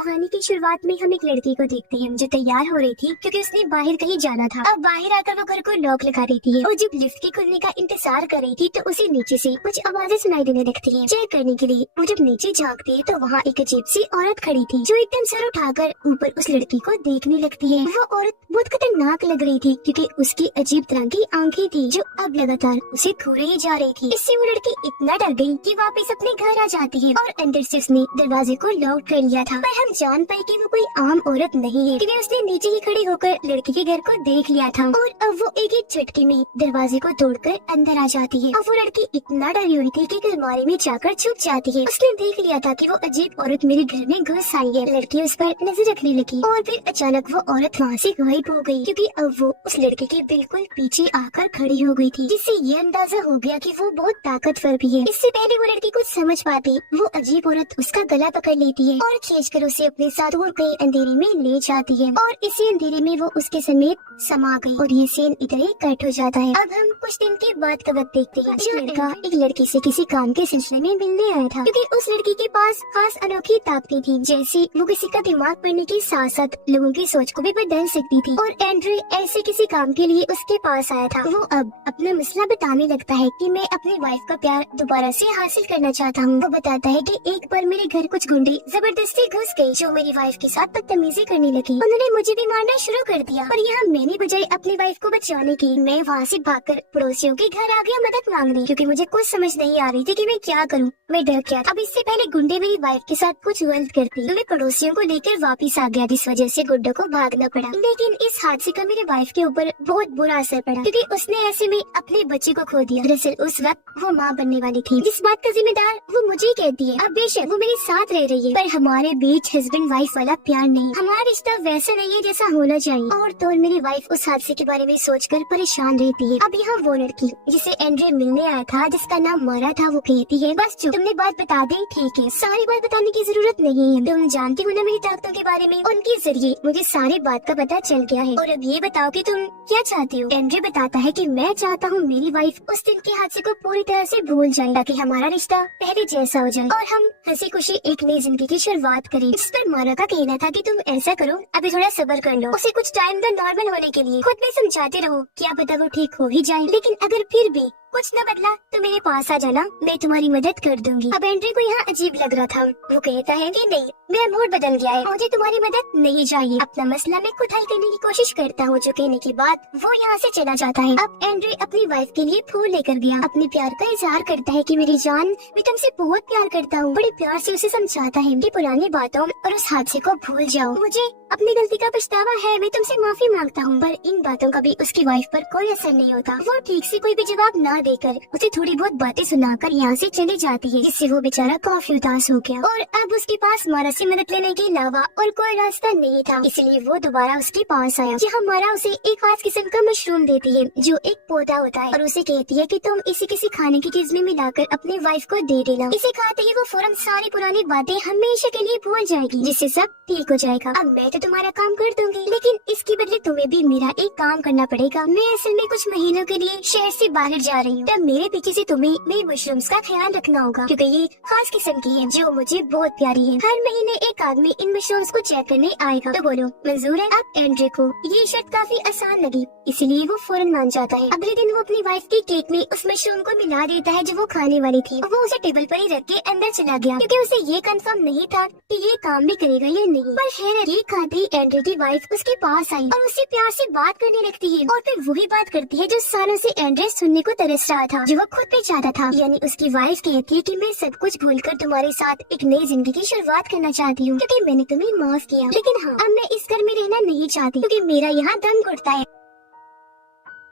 कहानी की शुरुआत में हम एक लड़की को देखते हैं जो तैयार हो रही थी क्योंकि उसने बाहर कहीं जाना था। अब बाहर आकर वो घर को लॉक लगा देती है और जब लिफ्ट के खुलने का इंतजार कर रही थी तो उसे नीचे से कुछ आवाजें सुनाई देने लगती हैं। चेक करने के लिए वो जब नीचे झांकती है तो वहाँ एक अजीब सी औरत खड़ी थी जो एकदम सर उठाकर ऊपर उस लड़की को देखने लगती है। वो औरत बहुत खतरनाक लग रही थी क्योंकि उसकी अजीब तरह की आंखें थी जो अब लगातार उसे छूने ही जा रही थी। इससे वो लड़की इतना डर गई कि वापस अपने घर आ जाती है और अंदर से उसने दरवाजे को लॉक कर लिया था। पर हम जान पाए कि वो कोई आम औरत नहीं है क्योंकि उसने नीचे ही खड़ी होकर लड़की के घर को देख लिया था और अब वो एक ही झटके में दरवाजे को तोड़कर अंदर आ जाती है। अब वो लड़की इतना डरी हुई थी कि अलमारी में जाकर छुप जाती है। उसने देख लिया था कि वो अजीब औरत मेरे घर में घुस आई है। लड़की उस पर नजर रखने लगी और फिर अचानक वो औरत वहाँ से गायब हो गई क्योंकि अब वो उस लड़के के बिल्कुल पीछे आकर खड़ी हो गई थी, जिससे ये अंदाजा हो गया कि वो बहुत ताकतवर भी है। इससे पहले वो लड़की कुछ समझ पाती वो अजीब औरत उसका गला पकड़ लेती है और खींचकर उसे अपने साथ दूर कहीं अंधेरे में ले जाती है और इसी अंधेरे में वो उसके समेत समा गई और ये सीन इधर ही कट हो जाता है। अब हम कुछ दिन के बाद का वक्त देखते हैं। जो लड़का एक लड़की से किसी काम के सिलसिले में मिलने आया था क्योंकि उस लड़की के पास खास अनोखी ताकतें थी, जैसे वो किसी का दिमाग पढ़ने के साथ साथ लोगों की सोच को भी बदल सकती थी। और एंड्रू ऐसे किसी काम के लिए उसके पास आया था। वो अब अपना मसला बताने लगता है कि मैं अपनी वाइफ का प्यार दोबारा से हासिल करना चाहता हूँ। वो बताता है कि एक बार मेरे घर कुछ गुंडे जबरदस्ती घुस गए जो मेरी वाइफ के साथ बदतमीजी करने लगी। उन्होंने मुझे भी मारना शुरू कर दिया और यहाँ मैंने बजाय अपनी वाइफ को बचाने की मैं वहाँ से भागकर पड़ोसियों के घर आ गया मदद मांगने क्योंकि मुझे कुछ समझ नहीं आ रही थी कि मैं क्या करूँ। मैं डर गया। अब इससे पहले गुंडे मेरी वाइफ के साथ कुछ गलत करती तो मैं पड़ोसियों को लेकर वापस आ गया, जिस वजह से गुंडों को भागना पड़ा। लेकिन इस हादसे का मेरी वाइफ के ऊपर बहुत बुरा असर पड़ा क्योंकि उसने ऐसे में अपने बच्चे को खो दिया। दरअसल उस वक्त वो माँ बनने वाली थी, जिस बात का जिम्मेदार वो मुझे ही कहती है। अब बेशक वो मेरे साथ रह रही है पर हमारे बीच हस्बैंड वाइफ वाला प्यार नहीं। हमारा रिश्ता वैसा नहीं है जैसा होना चाहिए। और तो मेरी वाइफ उस हादसे के बारे में सोचकर परेशान रहती है। अब यहाँ वो लड़की जिसे एंड्रे मिलने आया था, जिसका नाम मारा था, वो कहती है बस चुप, तुमने बात बता दी, ठीक है, सारी बात बताने की जरूरत नहीं है। तुम जानती हो ना मेरी ताकतों के बारे में, उनके जरिए मुझे सारी बात का पता चल गया है। और अब ये बताओ कि तुम क्या चाहती हो। एंड्रे बताता है कि मैं चाहता हूँ मेरी वाइफ उस दिन के हादसे को पूरी तरह से भूल जाए ताकि हमारा रिश्ता पहले जैसा हो जाए और हम हंसी खुशी एक नई जिंदगी की शुरुआत करें। इस पर मारा का कहना था कि तुम ऐसा करो, अभी थोड़ा सब्र कर लो, उसे कुछ टाइम दो नॉर्मल होने के लिए, खुद में समझाते रहो, क्या पता वो ठीक हो ही जाए। लेकिन अगर फिर भी कुछ न बदला तो मेरे पास आ जाना, मैं तुम्हारी मदद कर दूंगी। अब एंड्रे को यहाँ अजीब लग रहा था। वो कहता है कि नहीं, मेरा मूड बदल गया है, मुझे तुम्हारी मदद नहीं चाहिए, अपना मसला मैं खुद हल करने की कोशिश करता हूँ। जो कहने के बाद वो यहाँ से चला जाता है। अब एंड्रे अपनी वाइफ के लिए फूल लेकर गया, अपने प्यार का इजहार करता है कि मेरी जान, मैं तुमसे बहुत प्यार करता हूँ। बड़े प्यार से उसे समझाता है कि पुरानी बातों और उस हादसे को भूल जाओ, मुझे अपनी गलती का पछतावा है, मैं तुमसे माफी मांगता हूँ। पर इन बातों का भी उसकी वाइफ पर कोई असर नहीं होता। वो ठीक से कोई भी जवाब न देकर उसे थोड़ी बहुत बातें सुनाकर यहाँ से चली जाती है, जिससे वो बेचारा काफी उदास हो गया। और अब उसके पास मारा से मदद लेने के अलावा और कोई रास्ता नहीं था, इसलिए वो दोबारा उसके पास आया। जहाँ मारा उसे एक खास किस्म का मशरूम देती है जो एक पौधा होता है और उसे कहती है कि तुम इसे किसी खाने की चीज में मिलाकर अपनी वाइफ को दे देना। इसे खाते ही वो फौरन सारी पुरानी बातें हमेशा के लिए भूल जाएगी, जिससे सब ठीक हो जाएगा। अब मैं तो तुम्हारा काम कर दूंगी, लेकिन इसके बदले तुम्हें भी मेरा एक काम करना पड़ेगा। मैं असल में कुछ महीनों के लिए शहर से बाहर जा रही हूँ, तब मेरे पीछे से तुम्हें मेरी मशरूम्स का ख्याल रखना होगा क्योंकि ये खास किस्म की है जो मुझे बहुत प्यारी है। हर महीने एक आदमी इन मशरूम्स को चेक करने आएगा, तो बोलो मंजूर है। अब एंड्रे को ये शर्त काफी आसान लगी, इसलिए वो फौरन मान जाता है। अगले दिन वो अपनी वाइफ के केक में उस मशरूम को मिला देता है जो वो खाने वाली थी। वो उसे टेबल पर ही रख के अंदर चला गया क्योंकि उसे ये कंफर्म नहीं था कि ये काम भी करेगा या नहीं। पर खैर ये खाते ही एंड्रे की वाइफ उसके पास आई और उससे प्यार से बात करने लगती है और फिर वही बात करती है जो सालों से एंड्रे सुनने को तरस रहा था, जो वो खुद भी चाहता था। यानी उसकी वाइफ कहती है कि मैं सब कुछ भूलकर तुम्हारे साथ एक नई जिंदगी की शुरुआत करना चाहती हूँ क्योंकि मैंने तुम्हें माफ किया। लेकिन हाँ, अब मैं इस घर में रहना नहीं चाहती क्योंकि मेरा यहाँ दम घुटता है।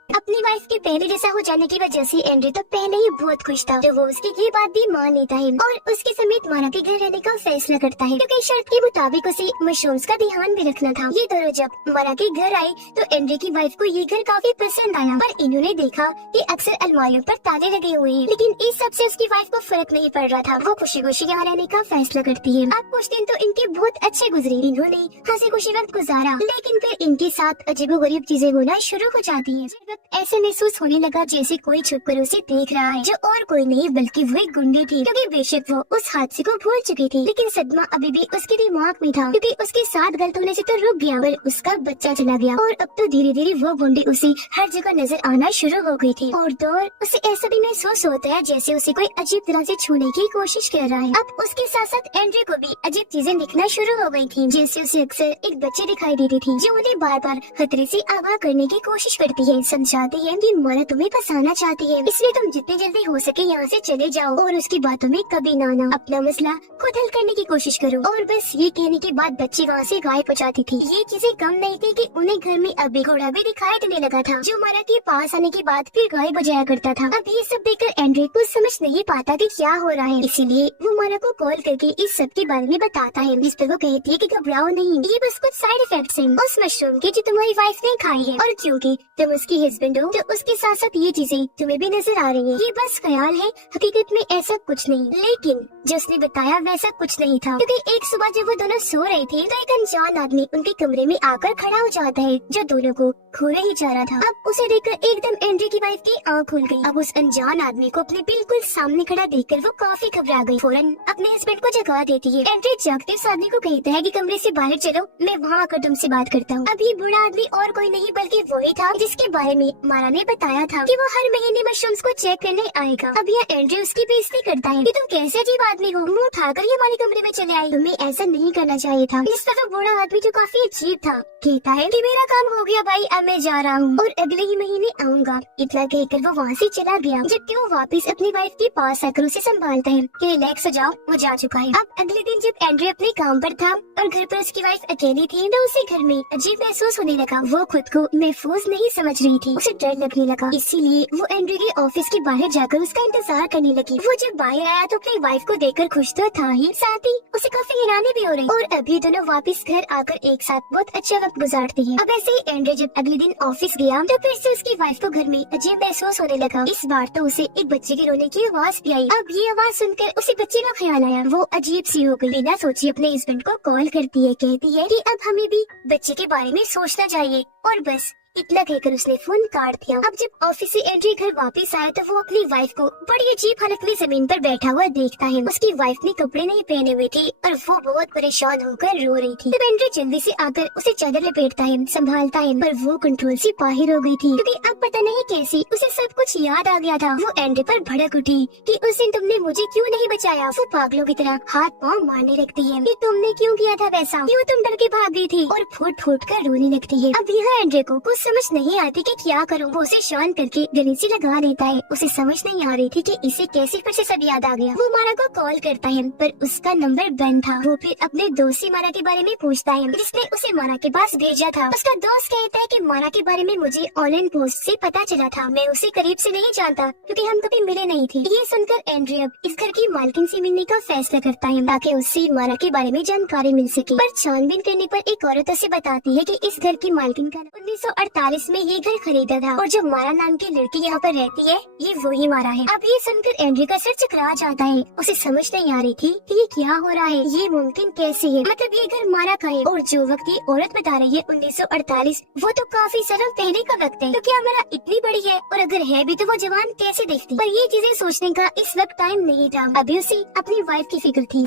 अपनी वाइफ के पहले जैसा हो जाने की वजह से एंड्रे तो पहले ही बहुत खुश था, तो वो उसकी ये बात भी मान लेता है और उसके समेत मारा के घर रहने का फैसला करता है क्योंकि शर्त के मुताबिक उसे मशरूम्स का ध्यान भी रखना था। ये दोनों जब मारा के घर आए तो एंड्रे की वाइफ को ये घर काफी पसंद आया, पर इन्होंने देखा कि अक्सर अलमारियों पर ताले लगे हुए हैं, लेकिन इस सब से उसकी वाइफ को फर्क नहीं पड़ रहा था। वो खुशी खुशी यहाँ रहने का फैसला करती है। अब कुछ दिन तो इनके बहुत अच्छे गुजरे, इन्होंने हंसी खुशी वक्त गुजारा, लेकिन फिर इनके साथ अजीबोगरीब चीजें होना शुरू हो जाती है। ऐसे महसूस होने लगा जैसे कोई छुपकर उसे देख रहा है, जो और कोई नहीं बल्कि वो एक गुंडी थी। क्योंकि बेशक वो उस हादसे को भूल चुकी थी, लेकिन सदमा अभी भी उसके दिमाग में था। क्योंकि उसके साथ गलत होने से तो रुक गया, पर उसका बच्चा चला गया और अब तो धीरे धीरे वो गुंडी उसे हर जगह नजर आना शुरू हो गई थी। और तो और उसे ऐसा भी महसूस होता है जैसे उसे कोई अजीब तरह से छूने की कोशिश कर रहा है। अब उसके साथ साथ एंड्रे को भी अजीब चीजें दिखना शुरू हो गई थी, जैसे उसे अक्सर एक बच्चे दिखाई देती थी जो उन्हें बार बार खतरे से आगाह करने की कोशिश करती है, समझाती है कि मारा तुम्हें फंसाना चाहती है, इसलिए तुम जितने जल्दी हो सके यहाँ से चले जाओ और उसकी बातों में कभी ना आना, अपना मसला खुद हल करने की कोशिश करो। और बस ये कहने के बाद बच्ची वहाँ से गायब हो जाती थी। ये चीजें कम नहीं थी कि उन्हें घर में अभी घोड़ा भी दिखाई देने लगा था, जो मारा के पास आने के बाद फिर गायब हो जाया करता था। अब ये सब देखकर एंड्रे कुछ समझ नहीं पाता कि क्या हो रहा है, इसीलिए वो मारा को कॉल करके इस सब के बारे में बताता है, जिस पर वो कहती है कि घबराओ नहीं, ये बस कुछ साइड इफेक्ट्स हैं उस मशरूम के जो तुम्हारी वाइफ ने खाई है, और क्योंकि तुम उसकी हस्बैंड हो तो उसके साथ साथ ये चीजें तुम्हें भी नजर आ रही हैं। ये बस ख्याल है, हकीकत में ऐसा कुछ नहीं। लेकिन जो उसने बताया वैसा कुछ नहीं था, क्योंकि एक सुबह जब वो दोनों सो रहे थे तो एक अनजान आदमी उनके कमरे में आकर खड़ा हो जाता है, जो दोनों को खोने ही जा रहा था। अब उसे देखकर एकदम एंड्रे की वाइफ की आँख खुल गई। अब उस अनजान आदमी को अपने बिल्कुल सामने खड़ा देखकर वो काफी घबरा गई। फौरन अपने हस्बैंड को जगा देती है। एंड्रे जागते उस आदमी को कहता है कि कमरे से बाहर चलो, मैं वहाँ आकर तुमसे बात करता हूँ। अब ये बूढ़ा आदमी और कोई नहीं बल्कि वही था जिसके बारे में मारा ने बताया था कि वो हर महीने मशरूम्स को चेक करने आएगा। अब यह एंड्रे उसकी बेइज्जती करता है कि तुम कैसे अजीब आदमी हो, मुँह उठाकर ये हमारे कमरे में चले आई, तुम्हें ऐसा नहीं करना चाहिए था। इस तरह बूढ़ा आदमी जो काफी अजीब था कहता है कि मेरा काम हो गया भाई, अब मैं जा रहा हूँ और अगले ही महीने आऊंगा। इतना कहकर वो वहाँ से चला गया, जबकि वो वापस अपनी वाइफ के पास आकर उसे संभालता है कि रिलैक्स हो जाओ, वो जा चुका है। अब अगले दिन जब एंड्रे अपने काम पर था और घर पर उसकी वाइफ अकेली थी, तो उसे घर में अजीब महसूस होने लगा। वो खुद को महफूज नहीं समझ रही थी, उसे डर लगने लगा, इसीलिए वो एंड्रे के ऑफिस के बाहर जाकर उसका इंतजार करने लगी। वो जब बाहर आया तो अपनी वाइफ को देखकर खुश तो था ही, साथ ही उसे काफी हैरानी भी हो रही। और अभी दोनों वापस घर आकर एक साथ बहुत अच्छा वक्त गुजारते हैं। अब ऐसे ही एंड्रे जब अगले दिन ऑफिस गया तो फिर से उसकी वाइफ को घर में अजीब महसूस होने लगा। इस बार तो उसे एक बच्चे के रोने की आवाज भी आई। अब ये आवाज सुनकर उसे बच्चे का ख्याल आया। वो अजीब सी हो गई, बिना सोचे अपने हस्बैंड को कॉल करती है, कहती है कि अब हमें भी बच्चे के बारे में सोचना चाहिए, और बस इतना कहकर उसने फोन काट दिया। अब जब ऑफिस से एंड्रे घर वापस आया तो वो अपनी वाइफ को बड़ी अजीब हालत में जमीन पर बैठा हुआ देखता है। उसकी वाइफ ने कपड़े नहीं पहने हुए थे और वो बहुत परेशान होकर रो रही थी। तब एंड्रे जल्दी से आकर उसे चादर लपेटता है, संभालता है, पर वो कंट्रोल से बाहर हो गई थी, क्योंकि अब पता नहीं कैसे उसे सब कुछ याद आ गया था। वो एंड्रे पर भड़क उठी कि उस दिन तुमने मुझे क्यों नहीं बचाया। वो पागलों की तरह हाथ पाँव मारने लगती है कि तुमने क्यों किया था वैसा, क्यों तुम डर के भाग गई थी, और फूट फूट कर रोने लगती है। अब यह एंड्रे को कुछ समझ नहीं आती कि क्या करूं। वो उसे शांत करके गले से लगा लेता है। उसे समझ नहीं आ रही थी कि इसे कैसे फिर से सब याद आ गया। वो मारा को कॉल करता है, पर उसका नंबर बंद था। वो फिर अपने दोस्त से मारा के बारे में पूछता है, जिसने उसे मारा के पास भेजा था। उसका दोस्त कहता है कि मारा के बारे में मुझे ऑनलाइन पोस्ट से पता चला था, मैं उसे करीब से नहीं जानता क्योंकि हम कभी मिले नहीं थे। ये सुनकर एंड्रे अब इस घर की मालकिन से मिलने का फैसला करता है ताकि उससे मारा के बारे में जानकारी मिल सके। पर छानबीन करने पर एक औरत उसे बताती है कि इस घर की मालकिन का 1948 में ये घर खरीदा था और जो मारा नाम की लड़की यहाँ पर रहती है ये वही मारा है। अब ये सुनकर एंड्रे का सिर चकरा जाता है। उसे समझ नहीं आ रही थी कि ये क्या हो रहा है, ये मुमकिन कैसे है, मतलब ये घर मारा का है और जो वक्त ये औरत बता रही है 1948, वो तो काफी सालों पहले का वक्त है। तो क्या मारा इतनी बड़ी है, और अगर है भी तो वो जवान कैसे दिखती। पर ये चीजें सोचने का इस वक्त टाइम नहीं था, अभी उसे अपनी वाइफ की फिक्र थी,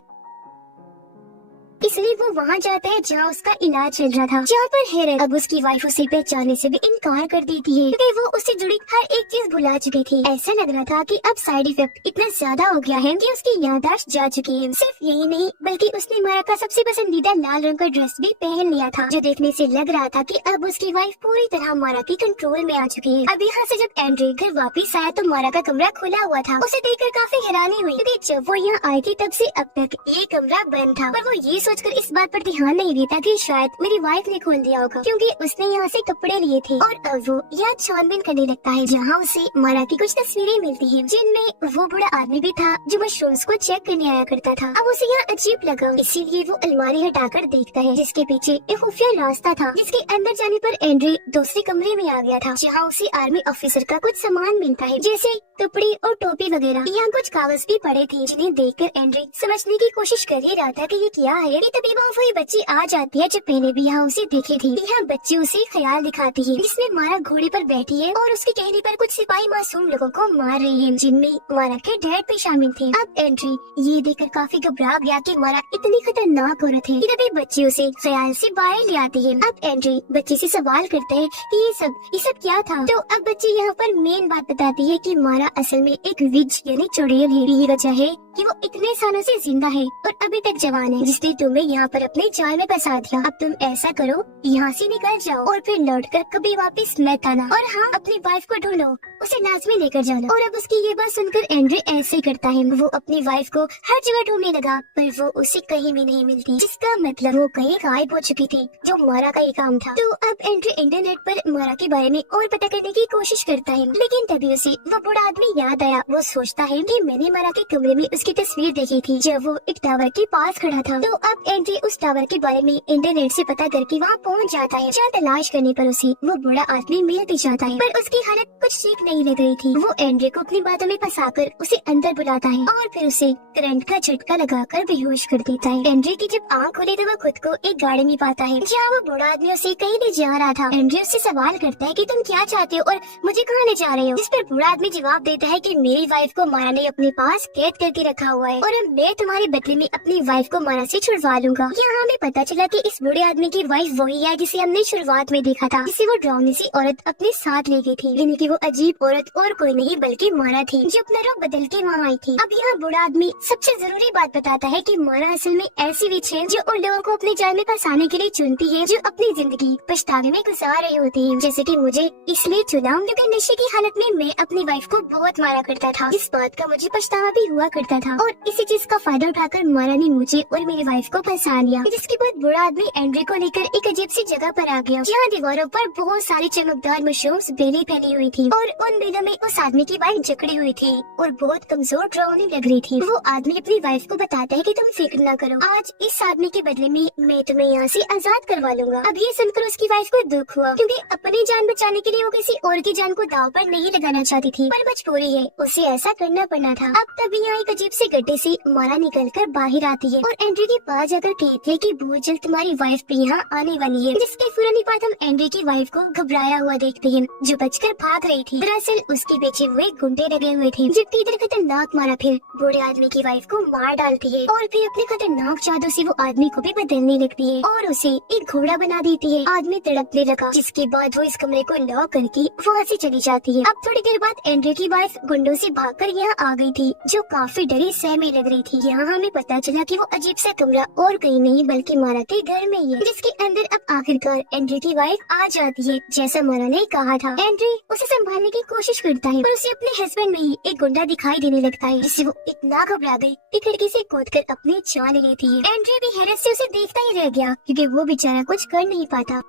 इसलिए वो वहाँ जाता है जहाँ उसका इलाज चल रहा था, जहाँ पर हैरत अब उसकी वाइफ उसे पहचानने से भी इनकार कर देती है क्योंकि वो उससे जुड़ी हर एक चीज भुला चुकी थी। ऐसा लग रहा था कि अब साइड इफेक्ट इतना ज्यादा हो गया है कि उसकी याददाश्त जा चुकी है। सिर्फ यही नहीं बल्कि उसने मारा का सबसे पसंदीदा लाल रंग का ड्रेस भी पहन लिया था, जो देखने से लग रहा था कि अब उसकी वाइफ पूरी तरह मारा के कंट्रोल में आ चुकी है। अब यहाँ से जब एंड्रे घर वापिस आया तो मारा का कमरा खुला हुआ था। उसे देखकर काफी हैरानी हुई क्योंकि जब वो यहाँ आई थी तब से अब तक ये कमरा बंद था, पर वो ये सोचकर इस बात पर ध्यान नहीं देता कि शायद मेरी वाइफ ने खोल दिया होगा क्योंकि उसने यहाँ से कपड़े लिए थे। और अब वो यहाँ छानबीन करने लगता है जहाँ उसे मारा की कुछ तस्वीरें मिलती हैं, जिनमें वो बूढ़ा आदमी भी था जो मशरूम्स को चेक करने आया करता था। अब उसे यहाँ अजीब लगा, इसीलिए वो अलमारी हटाकर देखता है जिसके पीछे एक खुफिया रास्ता था, जिसके अंदर जाने पर एंड्रे दूसरे कमरे में आ गया था जहाँ उसे आर्मी ऑफिसर का कुछ सामान मिलता है, जैसे कपड़े और टोपी वगैरह। यहाँ कुछ कागज भी पड़े थे जिन्हें देखकर एंड्रे समझने की कोशिश कर ही रहा था कि ये क्या है कि तभी वहाँ वही बच्ची आ जाती है जो पहले भी यहाँ उसे देखे थी। यहाँ बच्ची उसे ख्याल दिखाती है जिसमें मारा घोड़े पर बैठी है और उसके कहने पर कुछ सिपाही मासूम लोगों को मार रही है, जिनमें मारा के डैड भी शामिल थे। अब एंड्री ये देखकर काफी घबरा गया कि मारा इतनी खतरनाक औरत है। तभी बच्ची उसे ख्याल से बाहर ले आती है। अब एंड्री बच्ची से सवाल करते हैं कि ये सब क्या था। तो अब बच्ची यहाँ पर मेन बात बताती है कि मारा असल में एक विज यानी चुड़ैल है। यही वजह है कि वो इतने सालों से जिंदा है और अभी तक जवान है, जिसने तुम्हें यहाँ पर अपने जाल में फंसा दिया। अब तुम ऐसा करो, यहाँ से निकल जाओ और फिर लौटकर कभी वापस मत आना। और हाँ, अपनी वाइफ को ढूंढो, उसे लाजमी लेकर जाना। और अब उसकी ये बात सुनकर एंड्री ऐसे करता है। वो अपनी वाइफ को हर जगह ढूंढने लगा पर वो उसे कहीं भी नहीं मिलती, जिसका मतलब वो कहीं गायब हो चुकी थी, जो मारा का ही काम था। तो अब एंड्री इंटरनेट पर मारा के बारे में और पता करने की कोशिश करता है, लेकिन तभी उसे वो बूढ़ा आदमी याद आया। वो सोचता है कि मैंने मारा के कमरे में उसकी तस्वीर देखी थी जब वो एक टावर के पास खड़ा था। तो अब एंड्री उस टावर के बारे में इंटरनेट से पता करके वहाँ पहुँच जाता है, जहाँ तलाश करने पर उसे वो बूढ़ा आदमी मिल भी जाता है, पर उसकी हालत कुछ ठीक नहीं लग रही थी। वो एंड्री को अपनी बातों में फंसाकर उसे अंदर बुलाता है और फिर उसे करंट का झटका लगाकर बेहोश कर देता है। एंड्री की जब आँख खुली तो वो खुद को एक गाड़ी में पाता है, जहाँ वो बूढ़ा आदमी उसे कहीं ले जा रहा था। एंड्री उससे सवाल करता है कि तुम क्या चाहते हो और मुझे कहाँ ले जा रहे हो, जिस पर बूढ़ा आदमी जवाब देता है कि मेरी वाइफ को मारा ने अपने पास कैद करके रखा हुआ है और मैं तुम्हारे बदले में अपनी वाइफ को मारा से छुड़वा लूंगा। यहाँ हमें पता चला कि इस बूढ़े आदमी की वाइफ वही है जिसे हमने शुरुआत में देखा था, जिसे वो डरावनी सी औरत अपने साथ ले गई थी, यानी कि वो अजीब औरत और कोई नहीं बल्कि मारा थी, जो अपना रूप बदल के वहाँ आई थी। अब यहाँ बूढ़ा आदमी सबसे जरूरी बात बताता है कि मारा असल में ऐसी विच है जो उन लोगों को अपने जाल में फंसाने के लिए चुनती है, जो अपनी जिंदगी पछतावे में गुजार रही होती है। जैसे कि मुझे इसलिए चुना क्योंकि नशे की हालत में मैं अपनी वाइफ को बहुत मारा करता था, इस बात का मुझे पछतावा भी हुआ करता था और इसी चीज का फायदा उठाकर मारा ने मुझे और मेरी वाइफ को फंसा लिया। जिसके बाद बूढ़ा आदमी एंड्री को लेकर एक अजीब सी जगह पर आ गया, जहाँ दीवारों पर बहुत सारी चमकदार मशरूम्स बेलें फैली हुई थी और उन बेलों में उस आदमी की वाइफ जकड़ी हुई थी और बहुत कमजोर डरावनी लग रही थी। वो आदमी अपनी वाइफ को बताता है कि तुम फिक्र न करो, आज इस आदमी के बदले में मैं तुम्हें यहाँ से आजाद करवा लूंगा। अब ये सुनकर उसकी वाइफ को दुख हुआ, क्योंकि अपनी जान बचाने के लिए वो किसी और की जान को दांव पर नहीं लगाना चाहती थी, पर मजबूरी है, उसे ऐसा करना पड़ना था। अब तभी यहाँ एक अजीब से गड्ढे से मारा निकलकर बाहर आती है और एंड्री के पास जाकर कहती है कि बहुत जल्द तुम्हारी वाइफ भी यहाँ आने वाली है। जिसके फौरन बाद हम एंड्री की वाइफ को घबराया हुआ देखते हैं, जो बचकर भाग रही थी। दरअसल उसके पीछे हुए गुंडे लगे हुए थे, जबकि इधर खतरनाक मारा फिर बूढ़े आदमी की वाइफ को मार डालती है और फिर अपने खतरनाक जादू से वो आदमी को भी बदलने लगती है और उसे एक घोड़ा बना देती है। आदमी तड़पने लगा, जिसके बाद वो इस कमरे को लॉक करके वहाँ से चली जाती है। अब थोड़ी देर बाद एंड्री की वाइफ गुंडों से भागकर यहाँ आ गई थी, जो काफी डरी सहमे लग रही थी। यहाँ हमें पता चला कि वो अजीब सा कमरा और कहीं नहीं बल्कि मारा के घर में ही है, जिसके अंदर अब आखिरकार एंड्री की वाइफ आ जाती है, जैसा मारा ने कहा था। एंड्री उसे संभालने की कोशिश करता है पर उसे अपने हस्बैंड में ही एक गुंडा दिखाई देने लगता है, जिससे वो इतना घबरा गई कि खिड़की से कूदकर अपनी जान ले लेती है। एंड्री भी हैरत से उसे देखता ही रह गया, क्योंकि वो बेचारा कुछ कर नहीं पाता।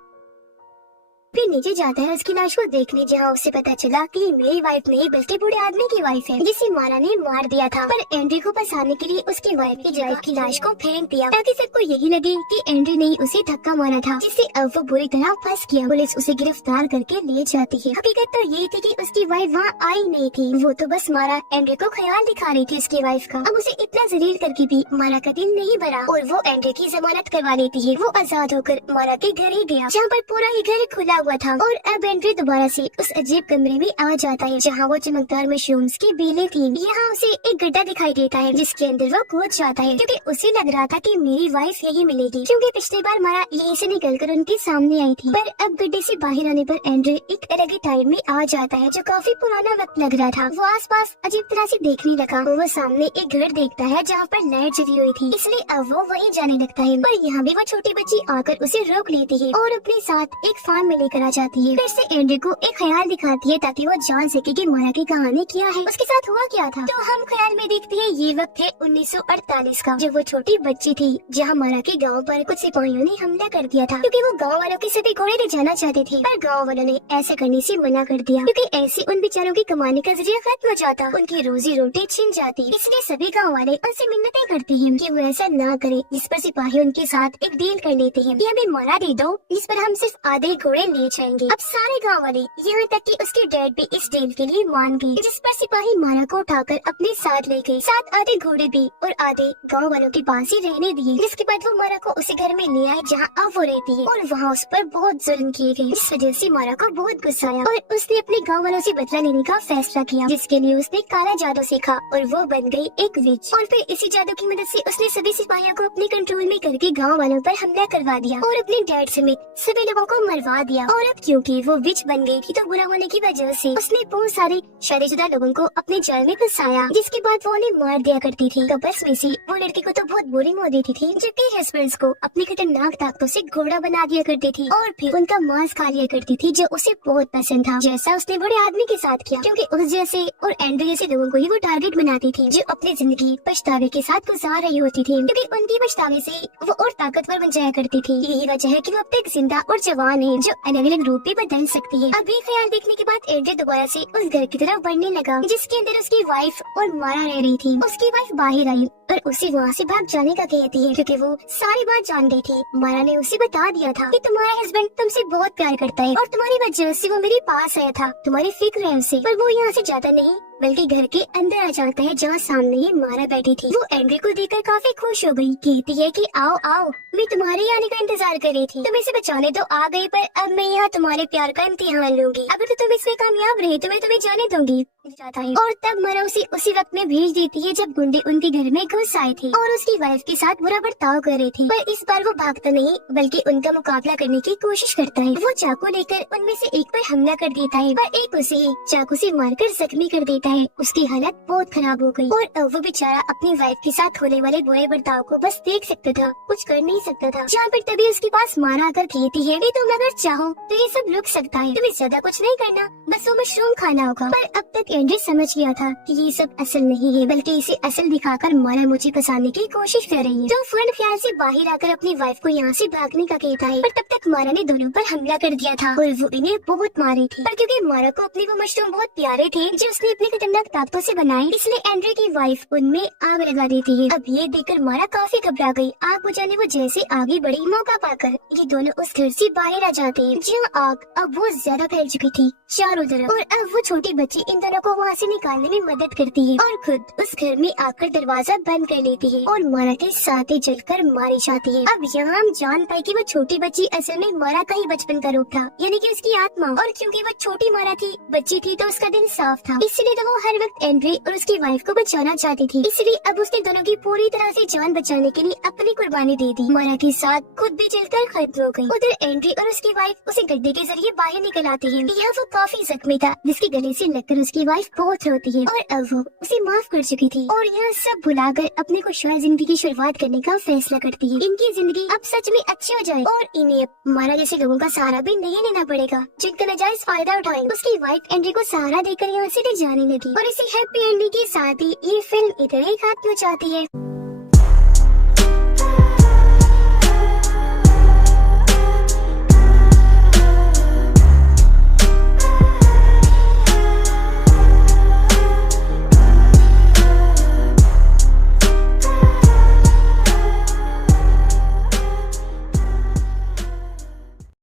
फिर नीचे जाता है उसकी लाश को देखने, जहाँ उसे पता चला कि ये मेरी वाइफ नहीं बल्कि बूढ़े आदमी की वाइफ है, जिसे मारा ने मार दिया था। पर एंड्री को फंसाने के लिए उसकी वाइफ की लाश को फेंक दिया, ताकि सबको यही लगे कि एंड्री ने उसे धक्का मारा था, जिससे अब वो बुरी तरह फंस गया। पुलिस उसे गिरफ्तार करके ले जाती है। हकीकत तो ये थी कि उसकी वाइफ वहाँ आई नहीं थी, वो तो बस मारा एंड्री को ख्याल दिखा रही थी उसकी वाइफ का। अब उसे इतना जलील करके भी मारा का दिल नहीं भरा और वो एंड्री की जमानत करवा लेती है। वो आजाद होकर मारा के घर ही गया, जहाँ पर पूरा ही घर खुला हुआ था और अब एंड्री दोबारा से उस अजीब कमरे में आ जाता है, जहाँ वो चमकदार मशरूम्स की बेलें थी। यहाँ उसे एक गड्ढा दिखाई देता है, जिसके अंदर वो कूद जाता है, क्योंकि उसे लग रहा था कि मेरी वाइफ यही मिलेगी, क्योंकि पिछली बार मारा यहीं से निकलकर उनके सामने आई थी। पर अब गड्ढे से बाहर आने पर एंड्री एक अलग ही टाइम में आ जाता है, जो काफी पुराना वक्त लग रहा था। वो आसपास अजीब तरह से देखने लगा। वो सामने एक घर देखता है जहाँ पर लाइट जली हुई थी, इसलिए अब वो वहीं जाने लगता है। पर यहाँ भी वो छोटी बच्ची आकर उसे रोक लेती है और अपने साथ एक फार्म में लेकर आ जाती है। फिर से एंड्री को एक ख्याल दिखाती है, ताकि वो जान सके कि मारा की कहानी क्या है, उसके साथ हुआ क्या था। तो हम ख्याल में देखते हैं ये वक्त है 1948 का, जब वो छोटी बच्ची थी, जहाँ मारा के गांव पर कुछ सिपाहियों ने हमला कर दिया था, क्योंकि वो गांव वालों के सभी घोड़े ले जाना चाहते थे। पर गांव वालों ने ऐसा करने से मना कर दिया, क्योंकि ऐसे उन बेचारों के कमाने का जरिया खत्म हो जाता, उनकी रोजी रोटी छिन जाती। इसलिए सभी गाँव वाले उनसे मिन्नतें करते हैं कि वो ऐसा ना करे, जिस पर सिपाही उनके साथ एक डील कर लेते हैं कि हमें मारा दे दो, जिस पर हम सिर्फ आधे घोड़े ले लिए जाएंगे। अब सारे गाँव वाले यहाँ तक कि उसके डैड भी इस डील के लिए मान गए, जिस पर सिपाही मारा को उठाकर अपने साथ ले गए। साथ आधे घोड़े भी और आधे गाँव वालों के पास ही रहने दिए। जिसके बाद वो मारा को उसे घर में ले आए जहाँ अब वो रहती है, और वहाँ उस पर बहुत जुल्म किए गए। इस वजह से मारा को बहुत गुस्सा आया और उसने अपने गाँव वालों से बदला लेने का फैसला किया, जिसके लिए उसने काला जादू सीखा और वो बन गई एक विच। और फिर इसी जादू की मदद से उसने सभी सिपाहियों को अपने कंट्रोल में करके गाँव वालों पर हमला करवा दिया और अपने डैड समेत सभी लोगों को मरवा दिया। और अब क्योंकि वो विच बन गई थी तो बुरा होने की वजह से उसने बहुत सारे शादीशुदा लोगों को अपने जाल में फंसाया, जिसके बाद वो उन्हें मार दिया करती थी। तो बस में से वो लड़की को तो बहुत बोरिंग हो देती थी, जबकि हस्बैंड्स को अपनी खतरनाक ताकतों से घोड़ा बना दिया करती थी और फिर उनका मांस खा लिया करती थी, जो उसे बहुत पसंद था, जैसा उसने बड़े आदमी के साथ किया। क्योंकि उस जैसे और एंड्रू जैसे लोगों को ही वो टारगेट बनाती थी, जो अपनी जिंदगी पछतावे के साथ गुजार रही होती थी, क्योंकि उनकी पछतावे से वो और ताकतवर बन जाया करती थी। यही वजह है कि वो अब तक जिंदा और जवान है, जो अलग अलग रूप भी बदल सकती है। अब ये ख्याल देखने के बाद एंड्रू दोबारा से उस घर की तरफ बढ़ने लगा, जिसके अंदर उसकी वाइफ और मारा रह रही थी। उसकी वाइफ बाहर आई और उसे वहाँ से भाग जाने का कहती है, क्योंकि वो सारी बात जान गई थी। मारा ने उसे बता दिया था कि तुम्हारा हस्बैंड तुमसे बहुत प्यार करता है और तुम्हारी वजह से वो मेरे पास आया था, तुम्हारी फिक्र है उसे, पर वो यहाँ से जाता नहीं बल्कि घर के अंदर आ जाता है, जहाँ सामने ही मारा बैठी थी। वो एंड्रू को देखकर काफी खुश हो गई, कहती है कि आओ आओ, मैं तुम्हारे आने का इंतजार कर रही थी, तुम इसे बचाने तो आ गई, पर अब मैं यहाँ तुम्हारे प्यार का इम्तिहान लूंगी। अगर तो तुम इसमें कामयाब रहे तो मैं तुम्हें जाने दूंगी। जाता है और तब मारा उसे उसी वक्त में भेज देती है जब गुंडे उनके घर में घुस आए थे और उसकी वाइफ के साथ बुरा बर्ताव कर रहे थे। पर इस बार वो भागता नहीं बल्कि उनका मुकाबला करने की कोशिश करता है। वो चाकू लेकर उनमें से एक पर हमला कर देता है और एक उसे चाकू से मारकर जख्मी कर देता है। उसकी हालत बहुत खराब हो गई और अब वो बेचारा अपनी वाइफ के साथ होने वाले बुरे बर्ताव को बस देख सकता था, कुछ कर नहीं सकता था। जहाँ पर तभी उसके पास मारा आकर कहती है, तुम अगर चाहो तो ये सब रुक सकता है, तुम्हें ज्यादा कुछ नहीं करना, बस वो मशरूम खाना होगा। पर अब तक एंड्रू समझ गया था कि ये सब असल नहीं है, बल्कि इसे असल दिखाकर मारा मुझे फंसाने की कोशिश कर रही है। तो फौरन ख्याल से बाहर आकर अपनी वाइफ को यहाँ से भागने का कहता है, पर तब तक मारा ने दोनों पर हमला कर दिया था और वो इन्हें बहुत मारे थे। पर क्योंकि मारा को अपने वो मशरूम बहुत प्यारे थे जो उसने अपनी खतरनाक ताकतों से बनाए, इसलिए एंड्रू की वाइफ उनमें आग लगा देती है। अब ये देखकर मारा काफी घबरा गई। आग बुझाने वो जैसे आगे बढ़ी, मौका पाकर ये दोनों उस घर से बाहर आ जाते हैं, जहाँ आग अब बहुत ज्यादा फैल चुकी थी चारों तरफ। और अब वो छोटी बच्ची इन दोनों को वहाँ से निकालने में मदद करती है और खुद उस घर में आकर दरवाजा बंद कर लेती है और मारा के साथ ही जलकर मारी जाती है। अब यहाँ हम जान पाए कि वो छोटी बच्ची असल में मारा का ही बचपन का रूप था, यानी कि उसकी आत्मा। और क्योंकि वो छोटी मारा थी, बच्ची थी, तो उसका दिल साफ था, इसलिए तो वो हर वक्त एंड्रू और उसकी वाइफ को बचाना चाहती थी। इसलिए अब उसने दोनों की पूरी तरह से जान बचाने के लिए अपनी कुर्बानी दे दी। मारा के साथ खुद भी जलकर खत्म हो गई। उधर एंड्रू और उसकी वाइफ उसे गड्ढे के जरिए बाहर निकल आती है। यहाँ वो काफी जख्मी था, जिसके गले से लगकर उसकी वाइफ बहुत रोती है और अब वो उसे माफ कर चुकी थी और यह सब भुलाकर अपने खुशहाल जिंदगी की शुरुआत करने का फैसला करती है। इनकी जिंदगी अब सच में अच्छी हो जाए और इन्हें अब मारा जैसे लोगों का सहारा भी नहीं लेना पड़ेगा, जिनका नाजायज फायदा उठाए। उसकी वाइफ एंड्रू को सहारा देकर यहाँ से ले जाने लगी और इसी हैप्पी एंडिंग के साथ ही ये फिल्म इधर ही खत्म हो जाती है।